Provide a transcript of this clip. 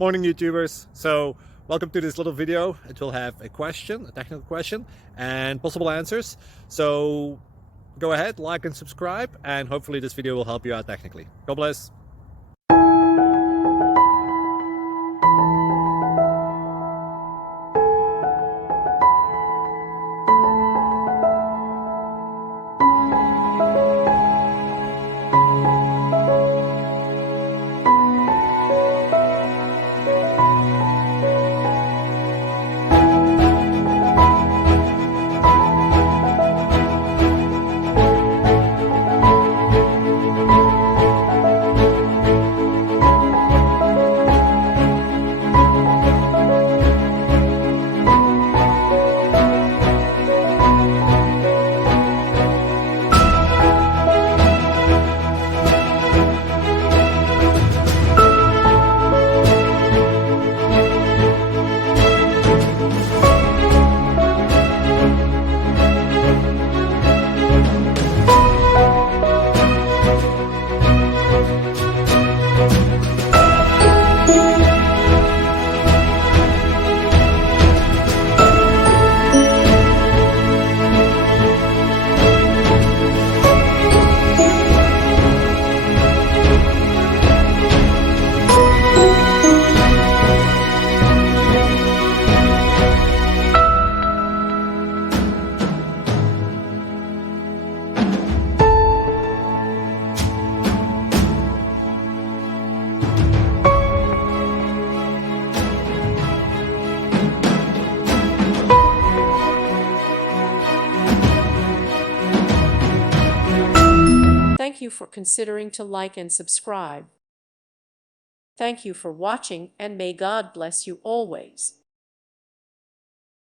Morning, YouTubers. So welcome to this little video. It will have a question, a technical question, and possible answers. So go ahead, like and subscribe, and hopefully this video will help you out technically. God bless. Thank you for considering to like and subscribe. Thank you for watching, and may God bless you always.